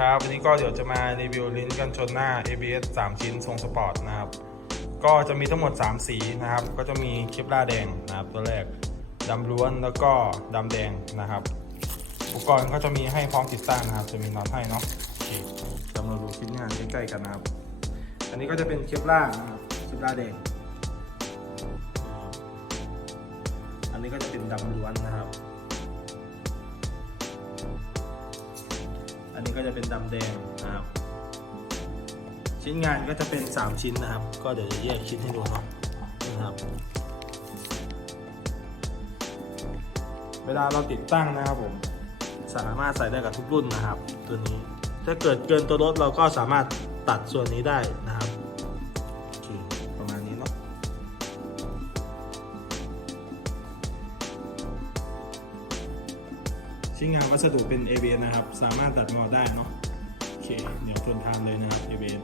ครับ วันนี้ก็เดี๋ยวจะมารีวิวลิ้นกันชนหน้า ABS 3 ชิ้นทรงสปอร์ตนะครับ ก็จะมีทั้งหมด 3 สีนะครับ ก็จะมีเคปล่าแดงนะครับ ตัวแรกดำล้วนแล้วก็ดำแดงนะครับ อุปกรณ์ก็จะมีให้พร้อมติดตั้งนะครับ จะมีน็อตให้เนาะโอเคเรามาดูชิ้นงานใกล้ๆกันนะครับ อันนี้ก็จะเป็นเคปล่านะครับเคปล่าแดง อันนี้ก็จะเป็นดำล้วนนะครับ อันนี้ก็จะเป็นดำแดงนะครับ ชิ้นงานก็จะเป็น 3 ชิ้นนะครับ ก็เดี๋ยวจะแยกชิ้นให้ดูเนาะนะครับ เวลาเราติดตั้งนะครับผม สามารถใส่ได้กับทุกรุ่นนะครับ ตัวนี้ ถ้าเกิดเกินตัวรถเราก็สามารถตัดส่วนนี้ได้นะครับ ชิ้นงานวัสดุเป็น ABS นะครับ สามารถตัดงอได้เนาะ โอเค เดี๋ยวทวนทานเลยนะครับ ABS